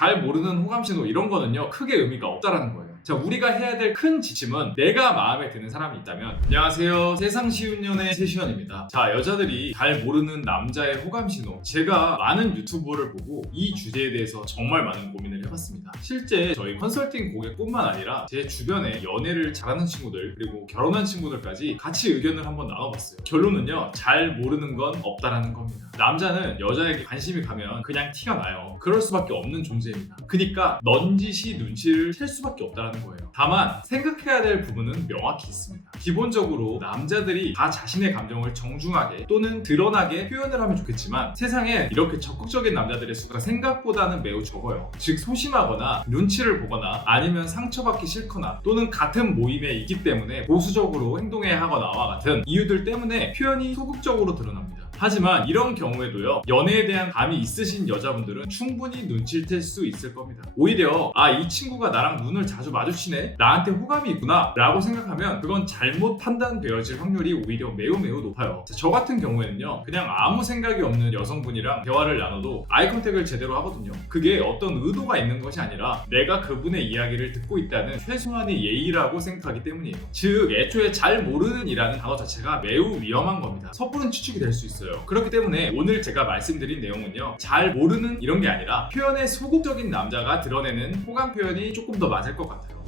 잘 모르는 호감신호 이런 거는요 크게 의미가 없다라는 거예요. 자, 우리가 해야 될 큰 지침은 내가 마음에 드는 사람이 있다면. 안녕하세요, 세상 쉬운 연애 세시원입니다. 자, 여자들이 잘 모르는 남자의 호감신호, 제가 많은 유튜버를 보고 이 주제에 대해서 정말 많은 고민을 해봤습니다. 실제 저희 컨설팅 고객뿐만 아니라 제 주변에 연애를 잘하는 친구들 그리고 결혼한 친구들까지 같이 의견을 한번 나눠봤어요. 결론은요, 잘 모르는 건 없다라는 겁니다. 남자는 여자에게 관심이 가면 그냥 티가 나요. 그럴 수밖에 없는 존재입니다. 그러니까 넌지시 눈치를 챌 수밖에 없다라는 거예요. 다만 생각해야 될 부분은 명확히 있습니다. 기본적으로 남자들이 다 자신의 감정을 정중하게 또는 드러나게 표현을 하면 좋겠지만, 세상에 이렇게 적극적인 남자들의 수가 생각보다는 매우 적어요. 즉, 소심하거나 눈치를 보거나 아니면 상처받기 싫거나 또는 같은 모임에 있기 때문에 보수적으로 행동해야 하거나와 같은 이유들 때문에 표현이 소극적으로 드러납니다. 하지만 이런 경우에도요, 연애에 대한 감이 있으신 여자분들은 충분히 눈치를 챌 수 있을 겁니다. 오히려 이 친구가 나랑 눈을 자주 마주치네, 나한테 호감이 있구나 라고 생각하면 그건 잘못 판단되어질 확률이 오히려 매우 높아요. 자, 저 같은 경우에는요, 그냥 아무 생각이 없는 여성분이랑 대화를 나눠도 아이 컨택을 제대로 하거든요. 그게 어떤 의도가 있는 것이 아니라 내가 그분의 이야기를 듣고 있다는 최소한의 예의라고 생각하기 때문이에요. 즉, 애초에 잘 모르는 이라는 단어 자체가 매우 위험한 겁니다. 섣부른 추측이 될 수 있어요. 그렇기 때문에 오늘 제가 말씀드린 내용은요, 잘 모르는 이런 게 아니라 표현에 소극적인 남자가 드러내는 호감 표현이 조금 더 맞을 것 같아요.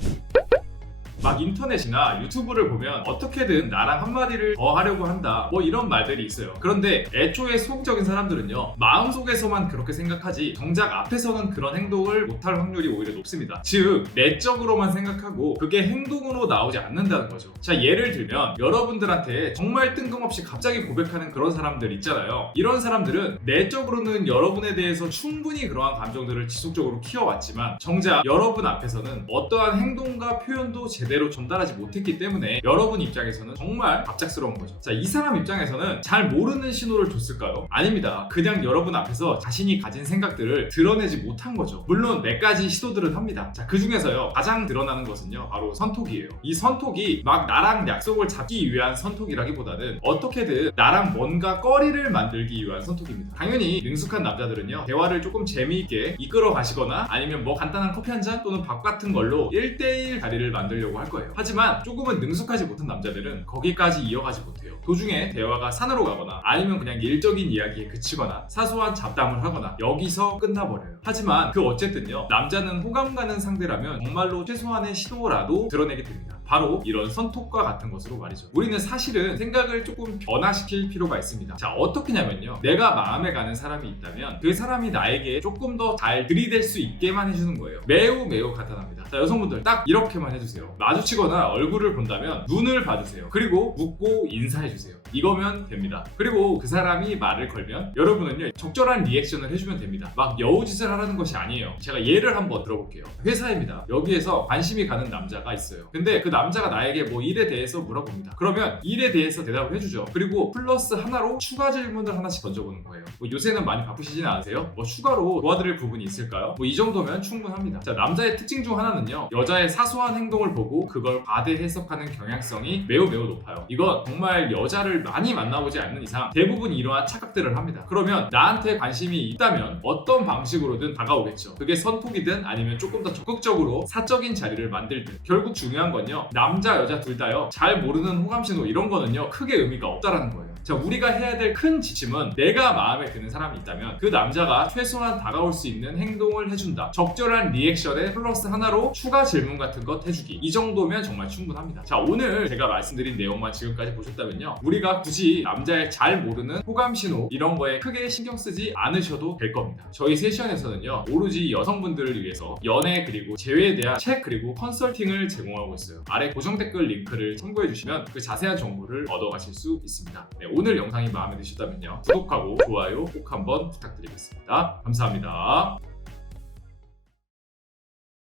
막 인터넷이나 유튜브를 보면 어떻게든 나랑 한마디를 더 하려고 한다, 뭐 이런 말들이 있어요. 그런데 애초에 소극적인 사람들은요, 마음속에서만 그렇게 생각하지 정작 앞에서는 그런 행동을 못할 확률이 오히려 높습니다. 즉, 내적으로만 생각하고 그게 행동으로 나오지 않는다는 거죠. 자, 예를 들면 여러분들한테 정말 뜬금없이 갑자기 고백하는 그런 사람들 있잖아요. 이런 사람들은 내적으로는 여러분에 대해서 충분히 그러한 감정들을 지속적으로 키워왔지만 정작 여러분 앞에서는 어떠한 행동과 표현도 제대로 전달하지 못했기 때문에 여러분 입장에서는 정말 갑작스러운 거죠. 자, 이 사람 입장에서는 잘 모르는 신호를 줬을까요? 아닙니다. 그냥 여러분 앞에서 자신이 가진 생각들을 드러내지 못한 거죠. 물론 몇 가지 시도들은 합니다. 자, 그 중에서요, 가장 드러나는 것은요, 바로 선톡이에요. 이 선톡이 막 나랑 약속을 잡기 위한 선톡이라기보다는 어떻게든 나랑 뭔가 거리를 만들기 위한 선톡입니다. 당연히 능숙한 남자들은요, 대화를 조금 재미있게 이끌어 가시거나 아니면 뭐 간단한 커피 한 잔 또는 밥 같은 걸로 1대1 자리를 만들려고 할 거예요. 하지만 조금은 능숙하지 못한 남자들은 거기까지 이어가지 못해요. 도중에 대화가 산으로 가거나 아니면 그냥 일적인 이야기에 그치거나 사소한 잡담을 하거나 여기서 끝나버려요. 하지만 그 어쨌든요, 남자는 호감 가는 상대라면 정말로 최소한의 시도라도 드러내게 됩니다. 바로 이런 선톡과 같은 것으로 말이죠. 우리는 사실은 생각을 조금 변화시킬 필요가 있습니다. 자, 어떻게냐면요, 내가 마음에 가는 사람이 있다면 그 사람이 나에게 조금 더 잘 들이댈 수 있게만 해주는 거예요. 매우 간단합니다. 자, 여성분들 딱 이렇게만 해주세요. 마주치거나 얼굴을 본다면 눈을 봐주세요. 그리고 묻고 인사해주세요. 이거면 됩니다. 그리고 그 사람이 말을 걸면 여러분은요, 적절한 리액션을 해주면 됩니다. 막 여우짓을 하라는 것이 아니에요. 제가 예를 한번 들어볼게요. 회사입니다. 여기에서 관심이 가는 남자가 있어요. 근데 그 남자가 나에게 뭐 일에 대해서 물어봅니다. 그러면 일에 대해서 대답을 해주죠. 그리고 플러스 하나로 추가 질문을 하나씩 던져보는 거예요. 뭐 요새는 많이 바쁘시진 않으세요? 뭐 추가로 도와드릴 부분이 있을까요? 뭐 이 정도면 충분합니다. 자, 남자의 특징 중 하나는요, 여자의 사소한 행동을 보고 그걸 과대 해석하는 경향성이 매우 높아요. 이건 정말 여자를 많이 만나보지 않는 이상 대부분 이러한 착각들을 합니다. 그러면 나한테 관심이 있다면 어떤 방식으로든 다가오겠죠. 그게 선톡이든 아니면 조금 더 적극적으로 사적인 자리를 만들든, 결국 중요한 건요, 남자 여자 둘 다요, 잘 모르는 호감신호 이런 거는요 크게 의미가 없다라는 거예요. 자, 우리가 해야 될 큰 지침은 내가 마음에 드는 사람이 있다면 그 남자가 최소한 다가올 수 있는 행동을 해준다. 적절한 리액션에 플러스 하나로 추가 질문 같은 것 해주기. 이 정도면 정말 충분합니다. 자, 오늘 제가 말씀드린 내용만 지금까지 보셨다면요, 우리가 굳이 남자의 잘 모르는 호감신호 이런 거에 크게 신경 쓰지 않으셔도 될 겁니다. 저희 세션에서는요, 오로지 여성분들을 위해서 연애 그리고 재회에 대한 책 그리고 컨설팅을 제공하고 있어요. 아래 고정 댓글 링크를 참고해 주시면 그 자세한 정보를 얻어가실 수 있습니다. 네, 오늘 영상이 마음에 드셨다면요, 구독하고 좋아요 꼭 한번 부탁드리겠습니다. 감사합니다.